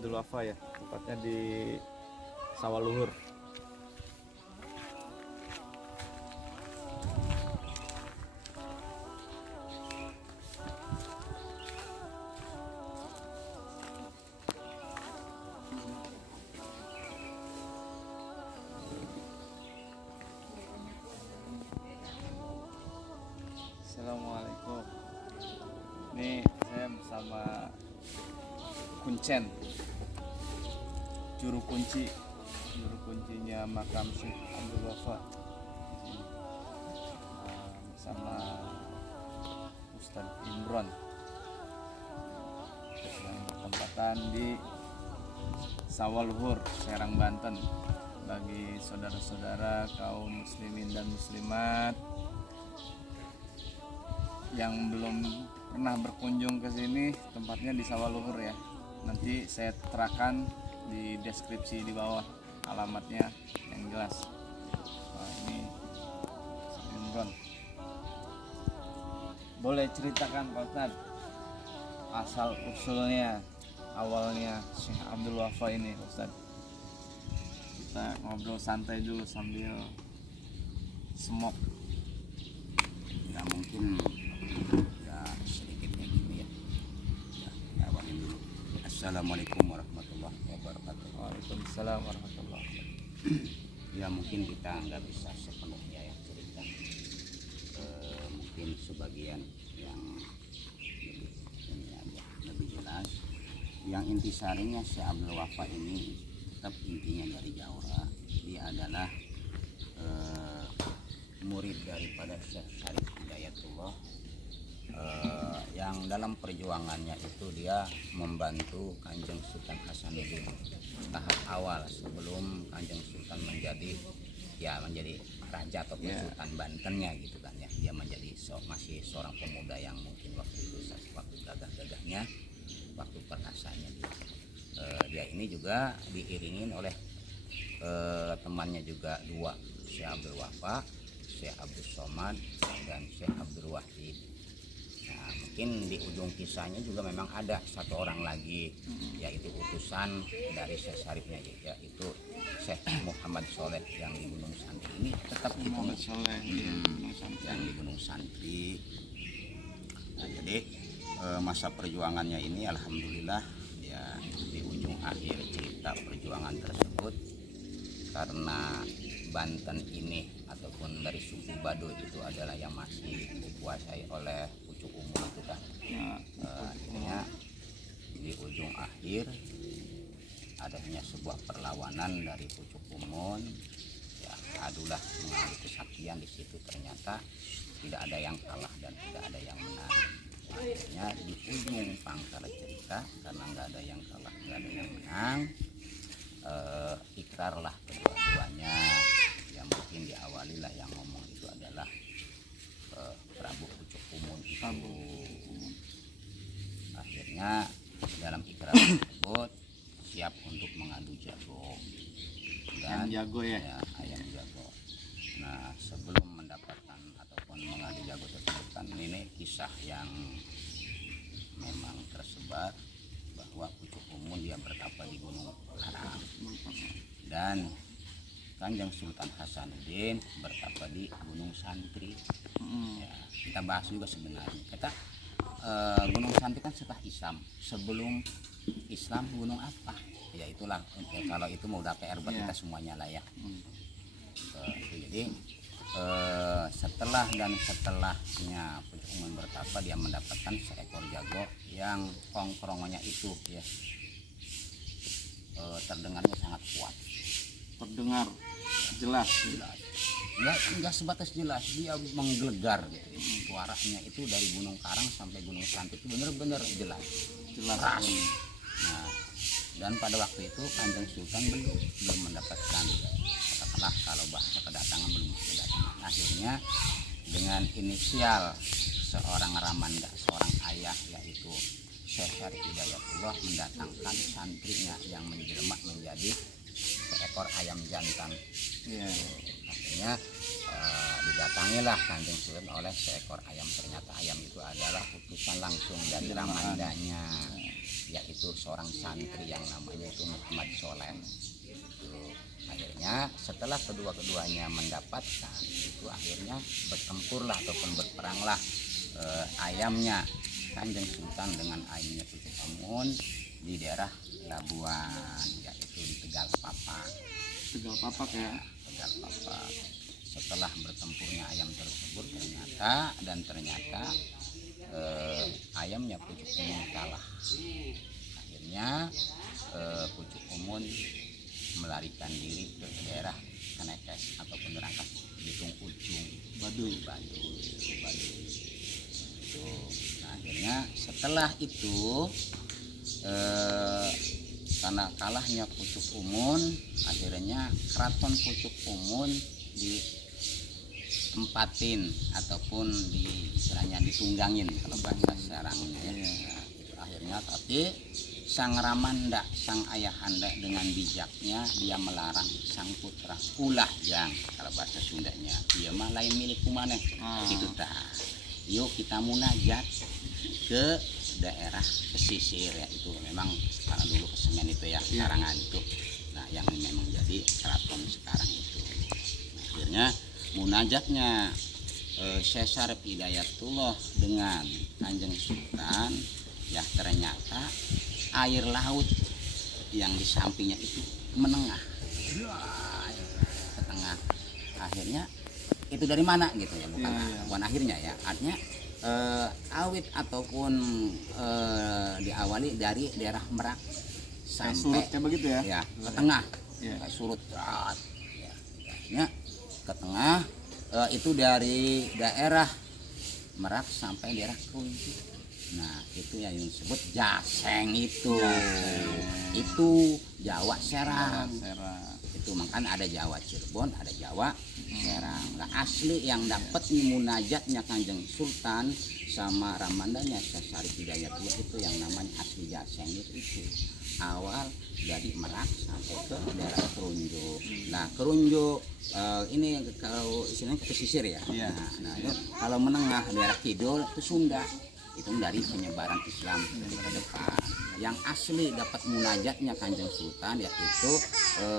Abdul Wafa ya, tepatnya di Sawaluhur. Assalamualaikum. Ini saya bersama Kuncen, juru kuncinya makam Syekh Abdul Wafa, bersama Ustadz Imron yang bertempatan di Sawaluhur, Serang, Banten. Bagi saudara-saudara kaum muslimin dan muslimat yang belum pernah berkunjung ke sini, tempatnya di Sawaluhur ya. Nanti saya terakan di deskripsi di bawah alamatnya yang jelas. Nah, ini Imron. Boleh ceritakan Pak Ustadz asal usulnya, awalnya Syekh Abdul Wafa ini Ustadz? Kita ngobrol santai dulu sambil smoke. Ya mungkin ya sedikitnya gini ya. Ya awalin dulu. Assalamualaikum warahmatullahi wabarakatuh. Waalaikumsalam warahmatullahi wabarakatuh. Ya mungkin kita nggak bisa sepenuhnya ya cerita. Mungkin sebagian yang lebih jelas. Yang intisarinya Syekh Abdul Wafa ini tetap intinya dari Jawa. Dia adalah murid daripada Syekh Syarif Hidayatullah, yang dalam perjuangannya itu dia membantu Kanjeng Sultan Hasanuddin tahap awal sebelum Kanjeng Sultan menjadi raja atau sultan Bantennya gitu kan ya. Dia menjadi masih seorang pemuda yang mungkin waktu itu waktu gagah-gagahnya, waktu perkasanya dia ini juga diiringin oleh temannya juga dua, Syekh Abdul Wafa, Syekh Abdul Somad, dan Syekh Abdul Wahid. Nah, mungkin di ujung kisahnya juga memang ada satu orang lagi, yaitu utusan dari Syekh Syarifnya, yaitu Syekh Muhammad Soleh yang di Gunung Santri. Ini tetap Muhammad Soleh yang di Gunung Santri. Nah, jadi masa perjuangannya ini alhamdulillah ya di ujung akhir cerita perjuangan tersebut, karena Banten ini ataupun dari suku Baduy itu adalah yang masih dikuasai oleh pucuk umum itu kan. Akhirnya di ujung akhir adanya sebuah perlawanan dari pucuk umum ya, adulah mengadu kesaktian. Di situ ternyata tidak ada yang kalah dan tidak ada yang menang. Akhirnya di ujung pangkal cerita, karena nggak ada yang kalah nggak ada yang menang, ikrarlah kedua-duanya. Yang mungkin diawali lah yang ngomong itu adalah Prabu Pucuk Umun itu. Akhirnya dalam ikrar tersebut siap untuk mengadu jago dan ayam jago ya. Ayam jago. Nah, sebelum mendapatkan ataupun mengadu jago tersebut kan ini kisah yang memang tersebar bahwa Pucuk Umun dia bertapa di Gunung Karang dan Kanjeng Sultan Hasanuddin bertapa di Gunung Santri. Ya, kita bahas juga sebenarnya. Kata Gunung Santri kan setelah Islam. Sebelum Islam gunung apa? Ya itulah. Ya, kalau itu mau udah PR buat kita semuanya lah ya. Jadi setelahnya Pucuk Umun bertapa, dia mendapatkan seekor jago yang kongkrongannya itu ya terdengarnya sangat kuat. Terdengar jelas. Enggak sebatas jelas, dia menggelegar gitu. Suaranya itu dari Gunung Karang sampai Gunung Santri itu benar-benar jelas keras. Nah, dan pada waktu itu Kanjeng Sultan belum mendapatkan, katakanlah kalau bahasa kedatangan belum kedatangan. Akhirnya dengan inisial seorang ramanda, seorang ayah, yaitu Syekh Syarif Hidayatullah, mendatangkan santrinya yang menjelma menjadi seekor ayam jantan. Akhirnya didatangilah Kanjeng Sultan oleh seekor ayam. Ternyata ayam itu adalah utusan langsung dari ramandanya. yaitu seorang santri yang namanya itu Muhammad Soleh. Itu akhirnya setelah kedua-keduanya mendapatkan itu, akhirnya bertempurlah ataupun berperanglah ayamnya Kanjeng Sultan dengan ayamnya Pucuk Umun di daerah Labuan, yaitu di Tegal Papak. Tegal Papak ya. Tegal Papak. Setelah bertempurnya ayam tersebut ternyata ayamnya Pucuk Umun kalah. Akhirnya Pucuk Umun melarikan diri ke daerah Kenekes ataupun Rangkas Bitung Ujung, Baduy. Itu. Nah, akhirnya setelah itu karena kalahnya Pucuk Umun, akhirnya keraton Pucuk Umun ditempatin ataupun istilahnya ditunggangin kalau bahasa sekarangnya ya. Nah, itu akhirnya tapi sang Ramanda, sang ayahanda dengan bijaknya dia melarang sang putra ulah jang kalau bahasa Sundanya. Dia mah lain milikku maneh. Gitu tah. Yuk kita munajat ke daerah pesisir ya, itu memang kalau dulu Kesengan itu ya, Sarangan itu. Nah, yang memang jadi keraton sekarang itu. Nah, akhirnya munajatnya Syekh Syarif Hidayatullah dengan Kanjeng Sultan ya, ternyata air laut yang di sampingnya itu menengah ke tengah. Akhirnya itu dari mana gitu ya, bukan akhirnya ya, artinya awit ataupun diawali dari daerah Merak sampai surutnya begitu ya, ke tengah surut ya, akhirnya ke tengah itu dari daerah Merak sampai daerah Krunci. Nah, itu yang disebut Jaseng itu. Itu Jawa Serang. Itu makanya ada Jawa Cirebon, ada Jawa Serang. Nah, asli yang dapat munajatnya Kanjeng Sultan sama Ramandanya Syekh Syarif Hidayatullah itu yang namanya asli Jaseng itu. Awal dari Merak sampai ke daerah Kerunjuk. Nah, Kerunjuk ini kalau istilahnya pesisir ya. Nah, itu kalau menengah daerah kidul itu Sunda. Itu dari penyebaran Islam ke depan. Yang asli dapat munajatnya Kanjeng Sultan yaitu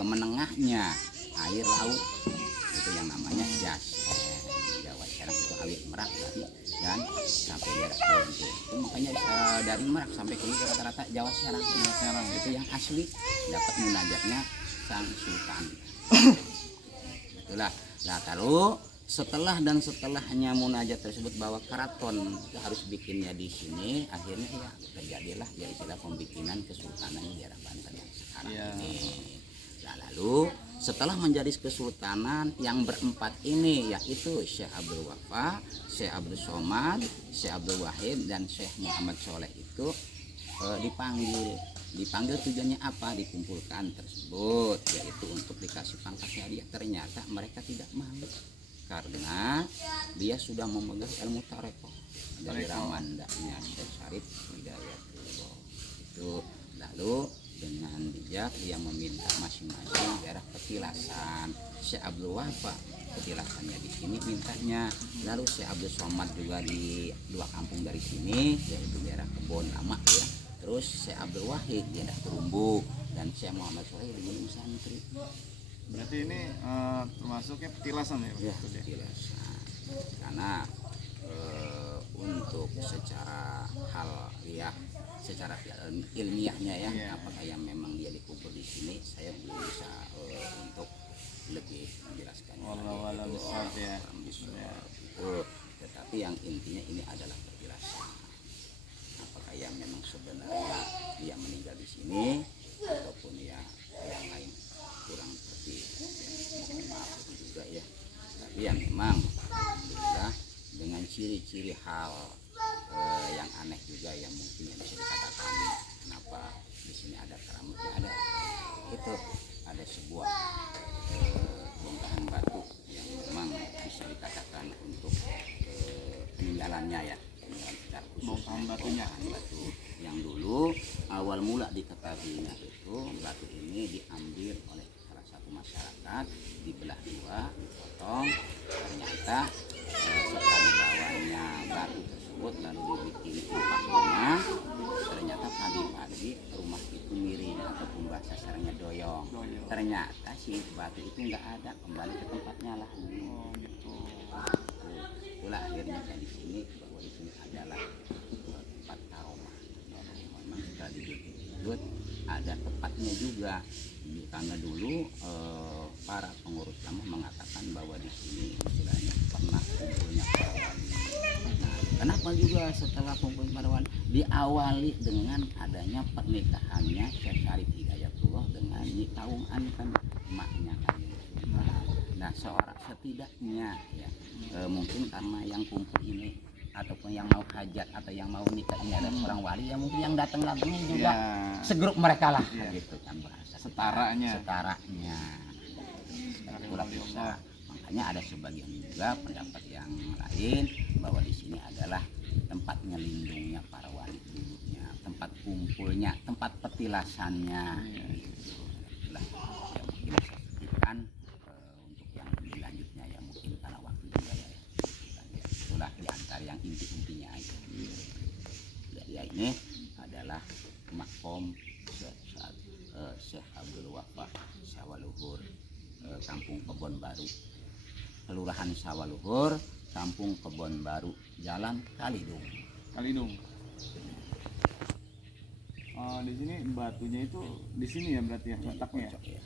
menengahnya air laut itu yang namanya Jaseng. Jawa Serang itu awit Merak dari dan sampai daerah Kerunjuk. Itu makanya dari Merak sampai Kerunjuk rata-rata Jawa Serang. Itu yang asli dapat munajatnya Sang Sultan. Itulah. Nah, lalu setelahnya munajat tersebut bahwa keraton harus bikinnya di sini, akhirnya ya terjadilah ya istilah pembikinan kesultanan di daerah Banten yang sekarang ini. Nah, lalu setelah menjadi kesultanan yang berempat ini yaitu Syekh Abdul Wafa, Syekh Abdul Somad, Syekh Abdul Wahid dan Syekh Muhammad Soleh itu dipanggil tujuannya apa? Dikumpulkan tersebut yaitu untuk dikasih pangkat hadiah. Ternyata mereka tidak mau karena dia sudah memegang ilmu tarekoh dari Ramandanya Syekh Syarif Hidayatullah itu. Lalu dengan bijak dia meminta masing-masing daerah petilasan. Syekh Abdul Wafa petilasannya di sini mintanya, lalu Syekh Abdul Somad juga di 2 kampung dari sini yaitu daerah Kebon Lama ya. Terus Syekh Abdul Wahid di daerah Terumbu dan Syekh Muhammad Soleh di Gunung Santri. Berarti ini termasuknya petilasan ya? Ya, petilasan. Karena untuk secara hal ya, secara ilmiahnya ya, apakah yang memang dia dikubur di sini, saya belum bisa untuk lebih menjelaskan. Tetapi yang intinya ini adalah petilasan. Apakah yang memang sebenarnya dia meninggal di sini ataupun ya yang lain kurang seperti mohon maaf itu juga ya, tapi yang memang alhamdulillah dengan ciri-ciri hal yang aneh juga yang mungkin yang bisa dikatakan kenapa di sini ada keramatnya, ada sebuah bongkahan batu yang memang bisa dikatakan untuk peninggalannya ya, bongkahan batunya, batu yang dulu awal mula diketahuinya itu batu ini diambil oleh salah satu masyarakat, dibelah 2, dipotong. Ternyata setelah dibawanya batu tersebut lalu dibikin upahnya ternyata pagi-pagi rumah itu miring ataupun bahasa sarangnya doyong. Ternyata si batu itu nggak ada, kembali ke tempatnya lah. Oh gitu. Itulah akhirnya saya di sini bahwa di sini adalah tempat karomah. Memang sudah disebut ada tepatnya juga. Karena dulu para pengurus lama mengatakan bahwa di sini istilahnya pernah kumpulnya para wali. Nah, kenapa juga setelah kumpul para wali diawali dengan adanya pernikahannya Syekh Syarif Hidayatullah dengan Nyi Taung An kan emaknya kan. Nah, seorang setidaknya ya mungkin karena yang kumpul ini ataupun yang mau hajat atau yang mau nikah ini ada seorang wali ya mungkin yang datang-datangnya juga segrup mereka lah gitu kan bahasa setaranya itulah bisa. Makanya ada sebagian juga pendapat yang lain bahwa di sini adalah tempatnya lindungnya para wali dulunya, tempat kumpulnya, tempat petilasannya itulah yang mungkin bisa sebutkan untuk yang lebih lanjutnya ya mungkin karena waktu juga ya. Itulah diantara yang inti-intinya aja. Jadi ya ini adalah makom Syekh Abdul Wafa Sawaluhur, Kampung Kebon Baru, Kelurahan Sawaluhur, Kampung Kebon Baru, Jalan Kalidung. Di sini batunya itu di sini ya berarti ya letaknya. Ya.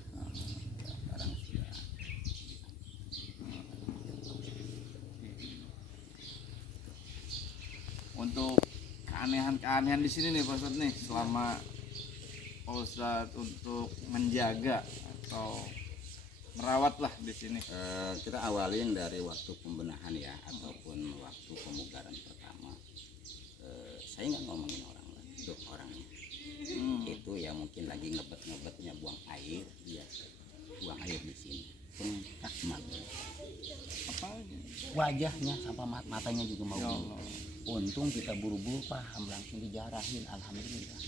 Sekarang sudah. Untuk keanehan-keanehan di sini nih Pak Ustadz nih selama Pak Ustadz untuk menjaga atau merawat lah di sini. Kita awalin dari waktu pembenahan ya ataupun waktu pemugaran pertama. Saya nggak ngomongin orang lain, itu orangnya. Itu ya mungkin lagi ngebet-ngebetnya buang air, ya buang air di sini. Pengkak mata. Wajahnya sampai matanya juga mau. Ya Allah. Untung kita buru-buru paham langsung dijarahin, alhamdulillah.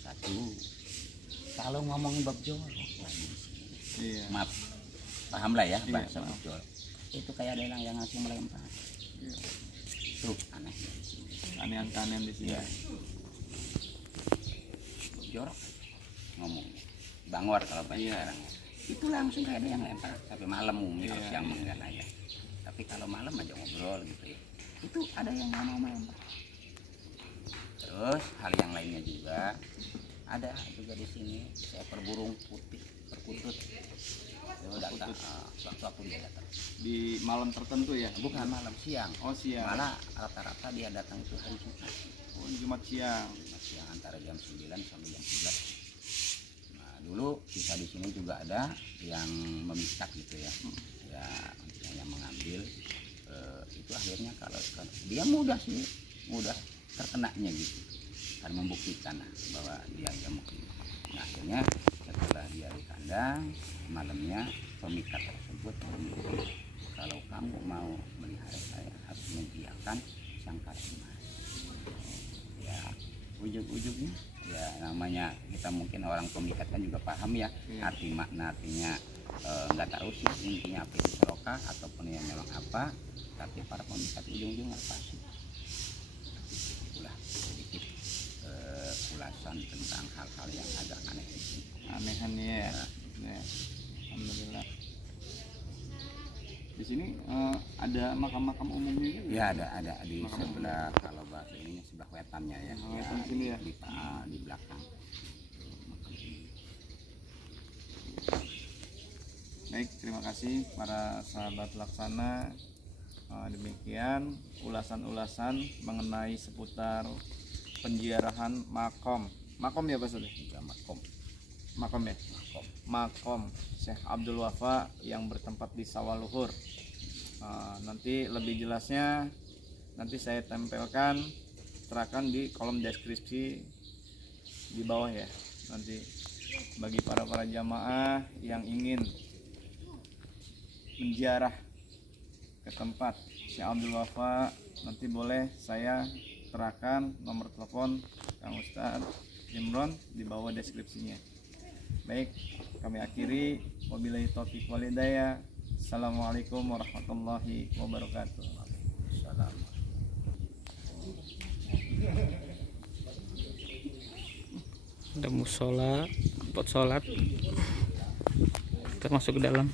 Satu, kalau ngomongin bab jorok lagi. Iya. Maaf, paham lah ya bahasa bab jorok. Itu kayak ada yang ngasih melempar. Iya. Tuh aneh. Keanehan-keanehan di sini. Ya. Bab jorok ngomong. Bangor kalau bahasa sekarang. Itu langsung kayak ada yang lempar. Tapi malam kalau siang enggak lah ya. Tapi kalau malam aja ngobrol gitu ya. Itu ada yang nggak mau melempar. Terus hal yang lainnya juga ada juga di sini seekor burung putih perkutut. Dia datang waktu aku dia datang. Di malam tertentu ya? Bukan malam, siang. Oh siang. Malah rata-rata dia datang itu hari Jumat. Oh, Jumat siang. Jumat siang antara jam 9 sampai jam 11. Nah dulu kita di sini juga ada yang memikat gitu ya. Ya yang mengambil. Itu akhirnya kalau dia mudah terkenanya gitu kan membuktikan bahwa dia mungkin. Nah akhirnya setelah dia di kandang malamnya pemikat tersebut menyuruh kalau kamu mau melihara saya harus menyediakan sangkar emas. Ya ujung-ujungnya ya namanya kita mungkin orang pemikat kan juga paham ya arti makna artinya nggak tahu sih intinya apa itu serokah ataupun yang memang apa. Tapi para pemikat ujung-ujung apa sih? Itulah sedikit ulasan tentang hal-hal yang agak aneh di sini. Anehannya ya. Alhamdulillah. Di sini ada makam-makam umumnya juga. Ya ada di makam sebelah kalau bahasa ini sebelah wetannya ya. Wetan sini ya. Di belakang. Baik, terima kasih para sahabat Laksana. Demikian ulasan-ulasan mengenai seputar penziarahan makom ya Pak Sudah? Ya, makom ya? Makom Syekh Abdul Wafa yang bertempat di Sawaluhur. Nanti lebih jelasnya nanti saya tempelkan serahkan di kolom deskripsi di bawah ya. Nanti bagi para jamaah yang ingin menziarah ke tempat Syekh Abdul Wafa nanti boleh saya serahkan nomor telepon Kang Ustadz Imron di bawah deskripsinya. Baik, kami akhiri wabillahi taufiq wal hidayah. Assalamualaikum warahmatullahi wabarakatuh. Assalamualaikum. Ada musola, tempat sholat. Kita masuk ke dalam.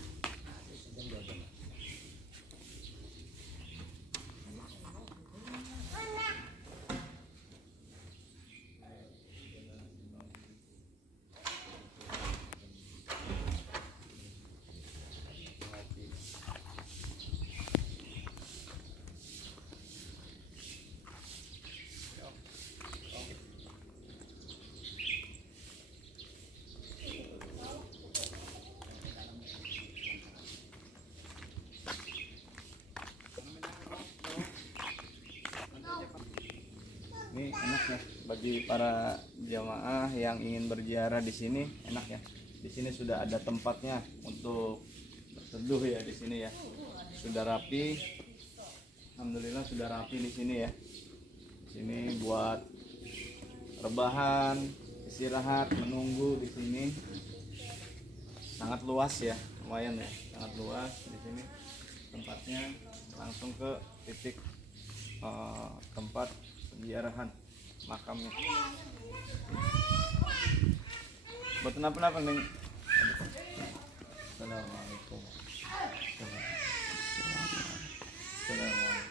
Ini enak ya bagi para jamaah yang ingin berziarah di sini, enak ya. Di sini sudah ada tempatnya untuk berteduh ya di sini ya. Sudah rapi. Alhamdulillah sudah rapi di sini ya. Di sini buat rebahan, istirahat, menunggu di sini. Sangat luas ya, lumayan ya, sangat luas di sini tempatnya, langsung ke titik tempat ziarahan makamnya. Buat kenapa nih? Assalamualaikum. Assalamualaikum.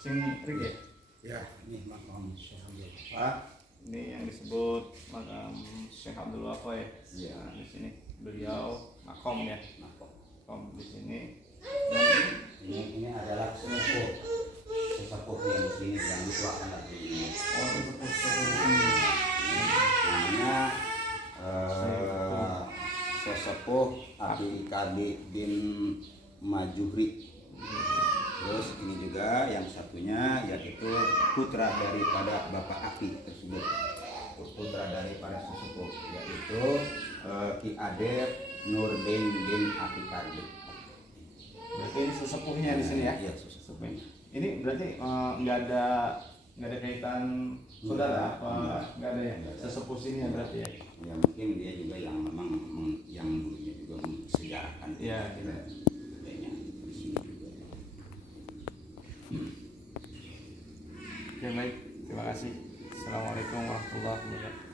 Sing trik ya? Ya, ini makam Syekh Abdul Pak, ini yang disebut makam Syekh Abdul Wafa ya. Iya. Nah, di sini beliau makom ya. Makom di sini. Dan ini adalah sesepuh yang di sini yang dituakan lagi ini. oh sepuh di sini. Namanya sesepuh Abi Kardi bin Majuhri. Terus ini juga yang satunya yaitu putra daripada Bapak Aki tersebut, putra daripada sesepuh yaitu Ki Ade Nurdin bin Aki Kardi. Berarti ini sesepuhnya di sini ya? Iya, sesepuhnya. Ini berarti nggak ada kaitan saudara apa nggak ada ya? Sesepuh sini ya berarti ya? Ya mungkin dia juga yang memang yang dulunya juga mensejarahkan. Iya, gitu. Kayaknya di sini juga. Oke baik, terima kasih. Assalamualaikum warahmatullahi wabarakatuh.